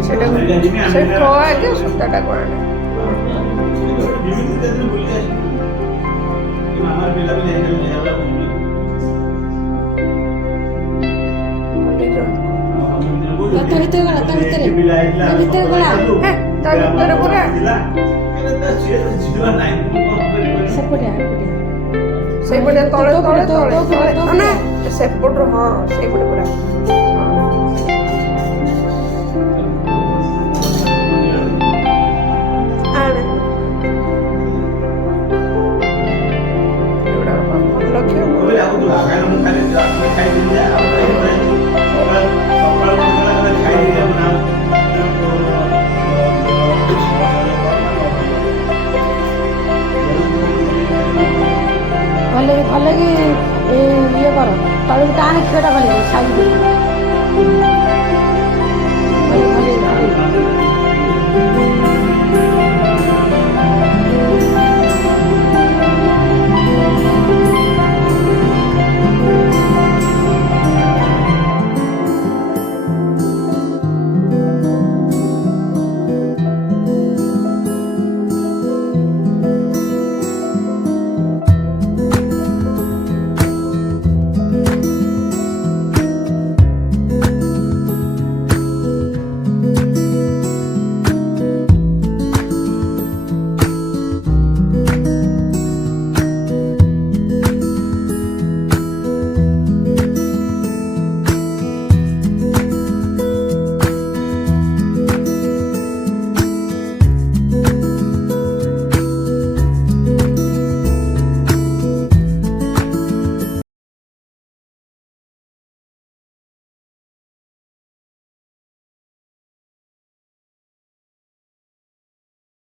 ସେ ଆଗେ ସୂତାଟା କଣ ତା ଭିତରେ ଗଲା ତା ଭିତରେ ଗଲା ପୁରା ସେଇପଟେ ତଳେ ତଳେ ତଳେ ତଳେ ନା ସେପଟରୁ ହଁ ସେଇପଟେ ପୁରା ଭଲ କି ଇଏ କର ତଳକୁ ଟାଣେ କ୍ଷୀରଟା ଭଲ ସାଇଜ